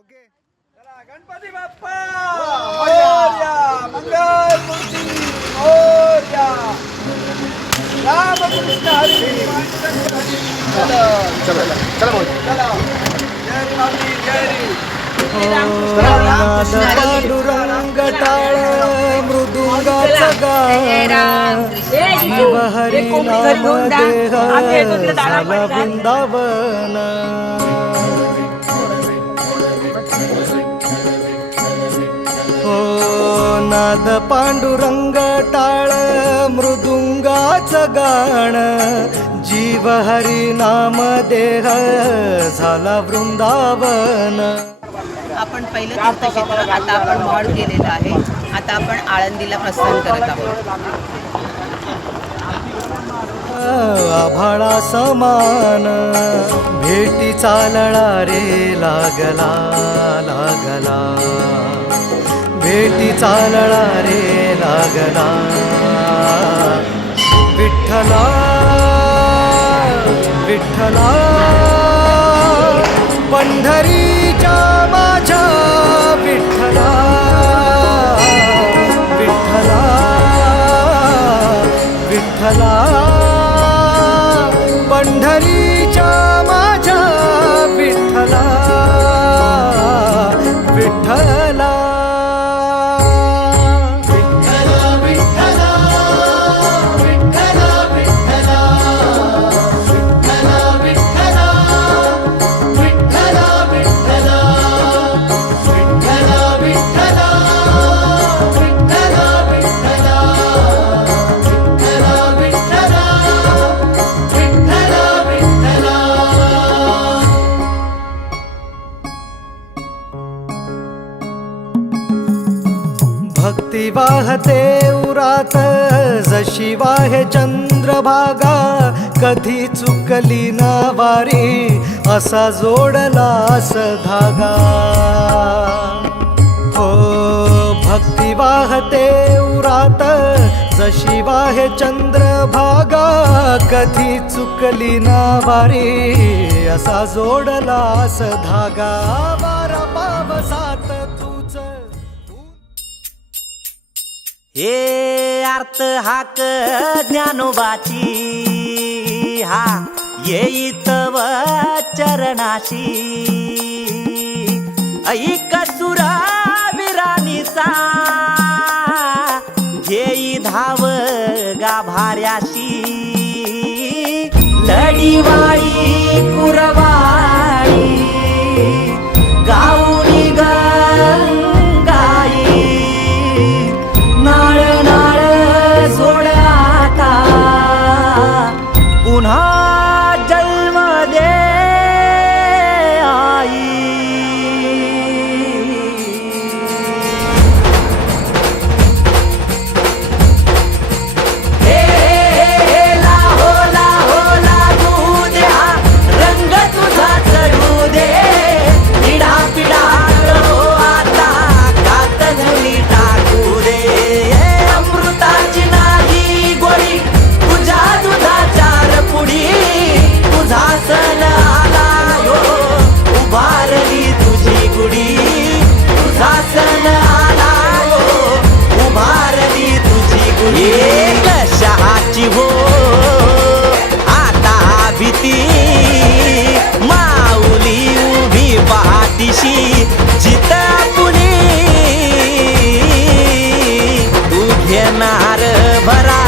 Okay. चला गणपती बाप्पा मोरया, मंगल मूर्ती मोरया, रामकृष्ण हरी. चला चला चला भाऊ. चला जय रे माऊली, जय रे. पांडुरंग टाळ मृदुंगाचं गाणं जीव हरी नाम देह झाला वृंदावन. हो नाद पांडुरंग टाळ मृदुंगाचं गाणं जीव हरी नाम देह झाला वृंदावन. आपण पहिलं तीर्थक्षेत्र आता आपण मॉड केलेलं आहे. आता आपण आळंदीला प्रस्थान करत आहोत. आभाळा समान भेटी चालला रे लागला लागला, भेटी चालला रे लागला. विठ्ठला विठ्ठला पंढरीच्या माझ्या विठ्ठला विठ्ठला विठ्ठला पंढरीच्या माझ्या विठ्ठला विठ्ठला. भक्ती वाहते उरात जशी वाहे चंद्रभागा, कधी चुकली ना वारी असा जोडलास धागा. हो भक्ती वाहते उरात जशी वाहे चंद्रभागा, कधी चुकली ना वारी असा जोडलास धागा. वारा पावसात तूच हे अर्थ हाक ज्ञानोबाची हा येईत व चरणाशी, ऐक सुरा विराणीचा घेई धाव गाभाऱ्याशी. लढीवाळी कुरवाळी गाऊनी गंगाई, नाळ नाळ सोड आता पुन्हा जन्म दे आई. हे लाहो लाहो लागू दे हा रंग तुझा चढू दे. पिढा पिढा हो आता कात झुली टाकू दे. अमृताची नाही गोडी तुझ्या दुधाचार पुढी, तुझा सण आला यो उभारली तुझी गुढी. तुझा सण आला यो उभारली तुझी गुढी. कशाची हो आता भीती माऊली उभी पाठीशी. जित पुणी तू घेणार भरा